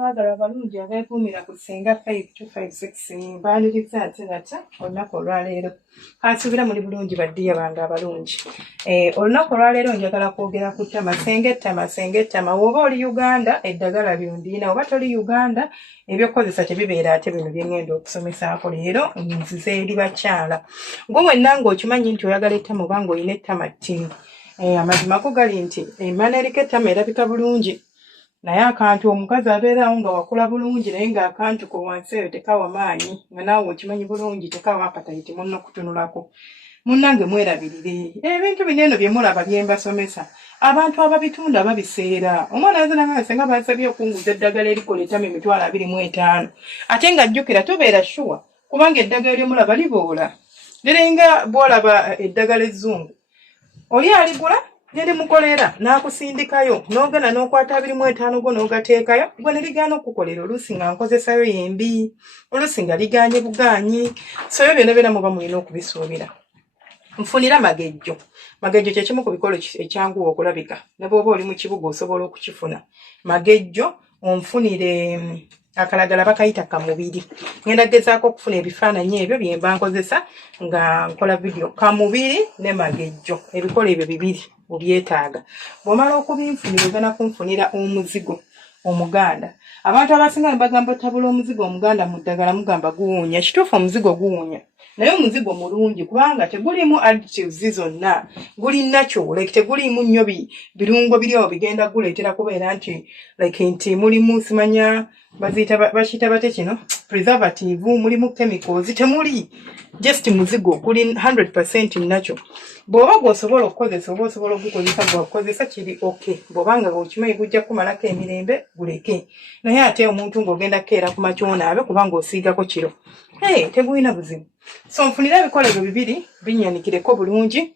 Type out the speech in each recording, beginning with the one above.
abaagala abalungi abeekuumira ku Ssenga 5256 mbaaniriza ate nata olunaku olwaleero. Kansuubira muli bulungi baddiya bange abalungi. Olunaku olwaleero njagala kwogera ku ttama seng'ettama woba oli Uganda eddagala lyondiina oba toli Uganda ebyokukozesa tebibeera ate bino bye ŋŋenda okusomesaako leero nzize eri bakyala. Gwe mwenna ng'okimanyi nti oyagala ettama oba ng'olina ettama ttini. Amazima ko gali nti emmana eriko ettama erabika bulungi. Naye akantu omukazi abeerawo nga wakula bulungi naye ng'akantu ko wansi eyo tekawa maanyi nga naawe okimanyi bulungi tekawa apatayiti munno kutunulako. Munnange mwerabirire ebintu bino eno bye mulaba bye mbasomesa abantu ababitunda babiseera. Omwana azina nga Ssenga bansabye okunguza eddagala erikola ettama 25,000 ate nga jjukira tobeera shuwa kubanga eddagala ly'omulaba liboola lirenga bw'olaba eddagala ezzungu. Oli aligula nerimukolera n'akusindikayo n'ogenda n'okwata 25 go n'ogateekayo gwe ne ligaana okukolera oluusi nga nkozesayo yembi oluusi nga liganye bugaanyi so ebyo byonna byonna muba mulina okubisuubira. Nfunira magejjo kye kimu ku bikolo ekyanguwa okulabika ne bw'oba oli mu kibuga osobola okukifuna. Magejjo onfunire akalagala bakayita kamubiri. Ngenda gezaako okufuna ebifaananyi ebyo bye mba nkozesa nga nkola video. Kamubiri ne magejjo ebikolo ebyo bibiri obyetaaga. Bw'omala okubinfunira ogenda kunfunira omuzigo omuganda. Abantu abasinga bagamba otabula omuzigo omuganda mu ddagala mugamba guwunya. Kituufu omuzigo guwunya naye omuzigo mulungi kubanga tegulimu additives zonna, guli natural, tegulimu nnyo birungo biri awo bigenda guleetera kubeera nti mulimu simanya bakiyita bate kino preservative, mulimu chemicals, temuli. Just muzigo guli 100% natural. Bw'oba gw'osobola okukozesa oba osobola okugukozesa gw'okukozesa kiri okay. Bw'obanga okimanyi gujja kumalako emirembe guleke. Naye ate omuntu ng'ogenda keera ku makya onaabe kubanga osiigako kiro. Tegulina buzibu. So nfunira ebikolo ebyo bibiri binnyanikireko bulungi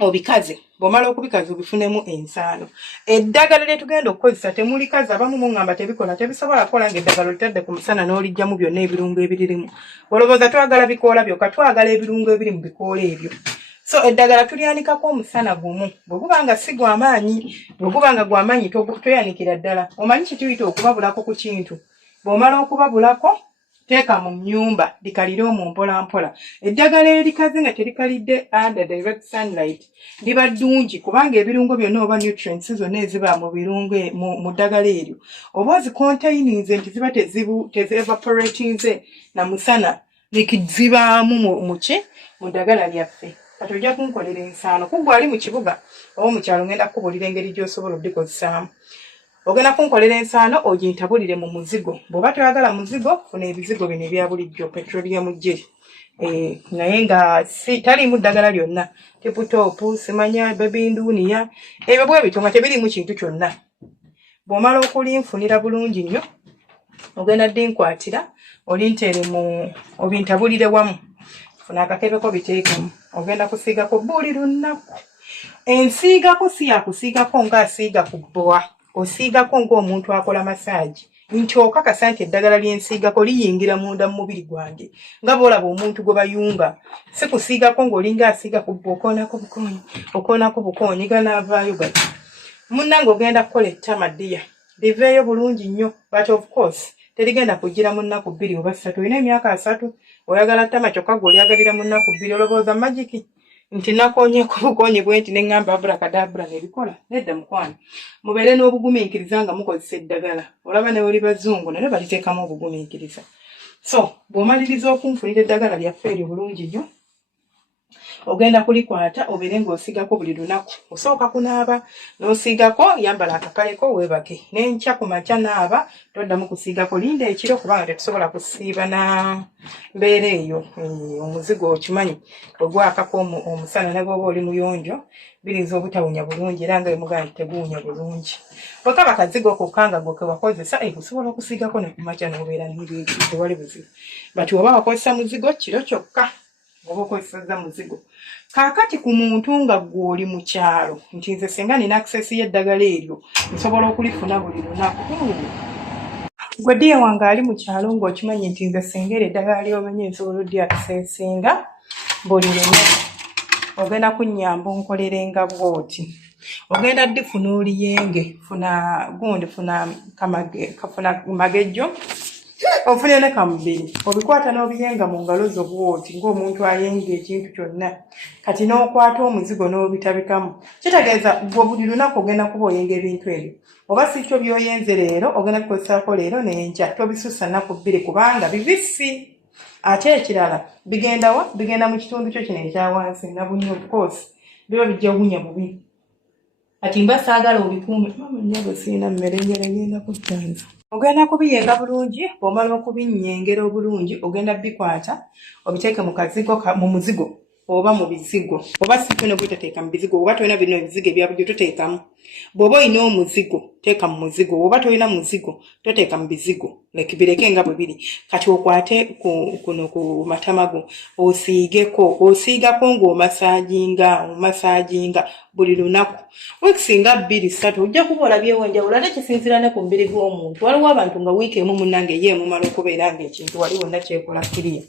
obikaze. Bw'omala okubikaza obifunemu ensaano. Eddagala lye tugenda okukozesa temuli kazi abamu muŋŋamba tebikola tebisobola kukola ng'eddagala litadde ku musana n'olijjamu byonna ebirungo ebiririmu. Olowooza twagala bikoola byokka twagala ebirungo ebiri mu bikoola ebyo. So eddagala tulyanikako omusana gumu. Bwe guba nga si gw'amaanyi, bwe guba nga gw'amaanyi toyanikira ddala. Omanyi kituyita okubabulako ku kintu. Bw'omala okubabulako teeka mu nnyumba likalire omwo mpola mpola. Eddagala erikaze nga terikalidde under direct sunlight liba ddungi kubanga ebirungo byonna oba nutrients zonna eziba mu birungo mu ddagala eryo oba zicontainize nti ziba tezevaporatinze na musana zibaamu mu ddagala lyaffe. Kati ojja kunkolera ensaano kuggwa ali mu kibuga oba mu kyalo ngenda kukubuulira engeri gy'osobola oddikozesaamu. Ogenda kunkolera ensaano ogintabulire mu muzigo. Bw'oba toyagala muzigo funa ebizigo bino ebya bulijjo petroleum jelly. Naye nga taliimu ddagala lyonna tiputopu simanya babinduuniya ebyo bwe bityo nga tebiriimu kintu kyonna. Bw'omala okulinfunira bulungi nnyo ogenda ddinkwatira olintere obintabulire wamu. Funa akakebeko biteekemu. Ogenda kusiigako buli lunaku. Ensiigako si yakusiigako ng'asiiga ku bbowa. Osiigako ng'omuntu akola massage nti okakasa nti eddagala ly'ensiigako liyingira munda mu mubiri gwange nga bw'olaba omuntu gwe bayunga. Si kusiigako ng'olinga asiiga ku bbo okoonako bukoonyi ganaavaayo gati. Munnange ogenda kukola ettama ddiya liveeyo bulungi nnyo but of course terigenda kujjira mu nnaku 2 oba 3. Olina emyaka 3 oyagala ttama kyokka gw'olyagalira mu nnaku 2 olowooza magiki nti nakoonyeko bukoonyi bwe nti ne ŋŋamba abracadabra nebikola. Nedda mukwano mubeere n'obugumiikiriza nga mukozesa eddagala. Olaba ne buli bazungu naye baliteekamu obugumiikiriza. So bw'omaliriza okunfunira eddagala lyaffe eryo bulungi nnyo ogenda kulikwata obeere ng'osiigako buli lunaku. Osooka kunaaba n'osiigako yambala akapaleko weebake. N'enkya ku makya naaba toddamu kusiigako linda ekiro kubanga tetusobola kusiiba na mbeera eyo. Omuzigo okimanyi bwe gwakako omusana ne bw'oba oli muyonjo biriza obutawunya bulungi era nga emugaa nti teguwunya bulungi. Bweka bakazigo kokka nga gwe ke wakozesa osobola okusiigako ne ku makya n'obeera n'ebyeki tewali buzibu. Bati oba wakozesa muzigo kiro kyokka oba okozesezza muzigo. Kaakati ku muntu nga gw'oli mu kyalo nti nze singa nina access y'eddagala eryo nsobola okulifuna buli lunaku. Gwe ddiya wange ali mu kyalo ng'okimanyi nti nze singa eryo eddagala ly'omanyi nsobola oddyakisensinga buli lunaku ogenda kunnyamba onkolerenga bw'oti. ogenda ddi funa oliyenge funa magejjo ofune ne kamubiri obikwata n'obiyenga mu ngalo zo bwoti ng'omuntu ayenga ekintu kyonna kati n'okwata omuzigo n'obitabikamu kitegeeza gwe buli lunaku ogenda kuba oyenga ebintu ebyo oba si kyo by'oyenze leero ogenda kukozesaako leero n'enkya tobisussa nnaku bbiri kubanga bibisi ate ekirala bigenda mu kitundu kyo kino ekyawansi nabunya of course biba bijja bunya bubi kati mba saagala obikuume nnyabo siina mmere njala genda kuttanza ogenda kubiyenga bulungi bw'omala okubinyengera obulungi ogenda bikwata obiteeke mu muzigo oba mu bizigo oba si kyona bwe toteeka mu bizigo oba tolina bino ebizigo ebya bulijjo toteekamu bw'oba olina omuzigo teeka mu muzigo oba tolina muzigo toteeka mu bizigo bireke nga bwe biri kati okwate kuno ku matama go osiigako ng'omasaajinga buli lunaku wiiki nga 2-3 ojja kuba olabyewo enjawulo ate kisinziira ne ku mubiri gw'omuntu waliwo abantu nga wiiki emu munnange ye mumala okubeera ng'ekintu wali wonna kyekola kiriya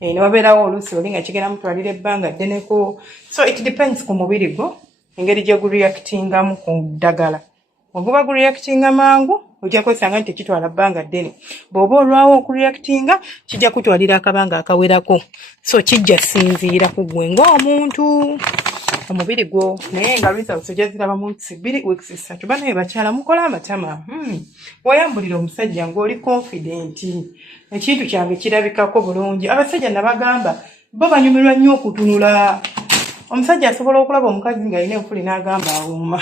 ne wabeerawo oluusi oli nga kigenda mutwalira ebbanga ddeneko so it depends ku mubiri gwo engeri gye gureactingamu ku ddagala oguba gureactinga mangu ojja kwesanga nti tekitwala bbanga ddene bw'oba olwawo okureactinga kijja kutwalira akabanga akawerako so kijja sinziira ku gwe ng'omuntu omubiri gwo naye nga results ojja ziraba mu weeks 2 weeks 3 banaye bakyala mukola amatama wayambulira omusajja ng'oli confident ekintu kyange kirabikako bulungi abasajja nabagamba bo banyumirwa nnyo okutunula omusajja asobola okulaba omukazi ng'alina enfuli n'agamba awooma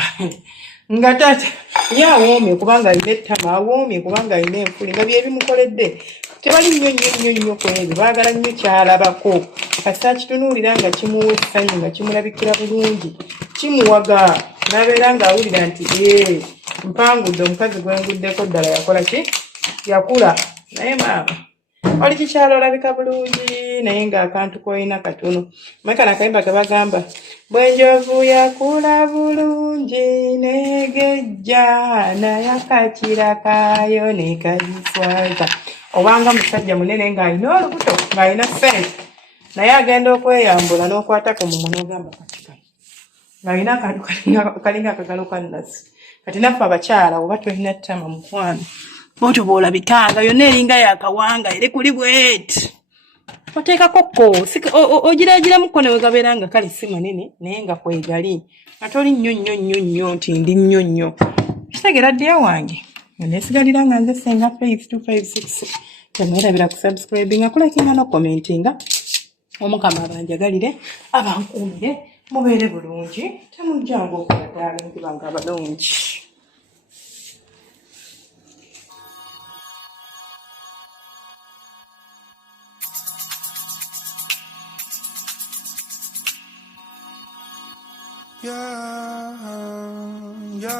nga taata ye awoomye kubanga alina ettama awoomye kubanga alina enfuli nga byebimukoledde tebali nnyo ku ebyo baagala nnyo kyalabako kasa kitunuulira nga kimuwa essanyu nga kimulabikira bulungi kimuwaga n'abeera ng'awulira nti mpangudde omukazi gwenguddeko ddala yakola ki yakula naye maama oli kikyalo olabika bulungi naye ng'akantu koyina katono makana akayimba kebagamba bwenjovu yakula bulungi negejja naye akakira kaayo nekagiswaza obanga musajja munene ng'alina olubuto ng'alina ssente naye agenda okweyambula n'okwatako mu munogamba katikati ng'alina akantu kalinga akagalo ka nnasi kati naffe abakyala oba tolina ttama mukwano bwotyo bw'olabikanga yonna eringa yakawanga eri kuli bweti oteekako ogiragiramukko ne wegabeera nga kale si manene naye nga kwegali nga toli nnyo nti ndi nnyo kitegeera ddiya wange nga neesigalira nga nze Senga Faith 256 temwerabira ku subscribinga kulekinga n'okomentinga omukama abanjagalire abankuumire mubeere bulungi temujjanga okuladdaala nkibanga abalungi yeah.